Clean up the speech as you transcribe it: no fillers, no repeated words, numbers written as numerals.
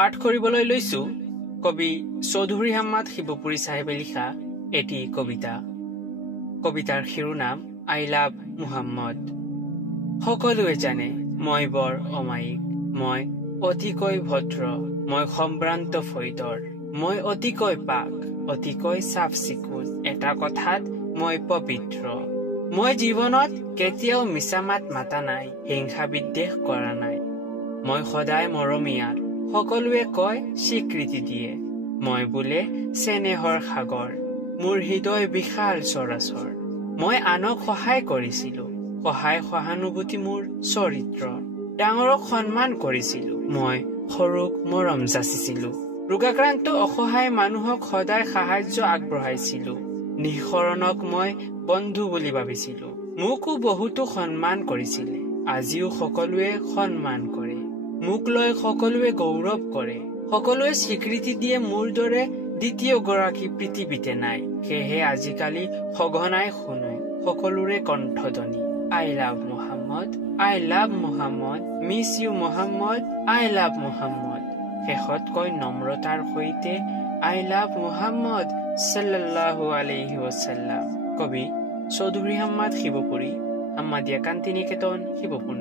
পাঠ কৰিবলৈ লৈছো কবি চৌধুৰী হাম্মাদ শিৱপুৰী চাহেবে লিখা এটি কবিতা। কবিতাৰ শিৰোনাম আই লাভ মুহাম্মদ। সকলোৱে জানে মই বৰ অমায়িক, মই অতিকৈ ভদ্ৰ, মই সম্ভ্ৰান্ত ফৈদৰ, মই অতিকৈ পাক, অতিকৈ চাফ চিকুণ, এটা কথাত মই পবিত্ৰ। মই জীৱনত কেতিয়াও মিছা মাত মাতা নাই, হিংসা বিদ্বেষ কৰা নাই। মই সদায় মৰমীয়াল, সকলোৱে কয় স্বীকৃতি দিয়ে। মই বোলে চেনেহৰ সাগৰ, মোৰ হৃদয় বিশাল চৰাচৰ। মই আনক সহায় কৰিছিলো, সহায় সহানুভূতি মোৰ চৰিত্ৰ। ডাঙৰক সন্মান কৰিছিলো, মই সৰুক মৰম যাচিছিলো। ৰোগাক্ৰান্ত অসহায় মানুহক সদায় সাহায্য আগবঢ়াইছিলো। নিঃসৰণক মই বন্ধু বুলি ভাবিছিলো। মোকো বহুতো সন্মান কৰিছিলে, আজিও সকলোৱে সন্মান কৰে। মোক লৈ সকলোৱে গৌৰৱ কৰে, সকলোৱে স্বীকৃতি দিয়ে। মোৰ দৰে দ্বিতীয় গৰাকী পৃথিৱীতে নাই। সেয়েহে আজিকালি সঘনাই শুনো সকলোৰে কণ্ঠধ্বনি, I love Muhammad, I love Muhammad, miss you Muhammad, I love Muhammad. শেষত কয় নম্ৰতাৰ সৈতে আই লাভ মুহাম্মদ সাল্লাল্লাহু আলাইহি ওয়াসাল্লাম। কবি চৌধুৰী হাম্মাদ শিৱপুৰী, হাম্মাদিয়া কান্তি নিকেতন, শিৱপুৰ।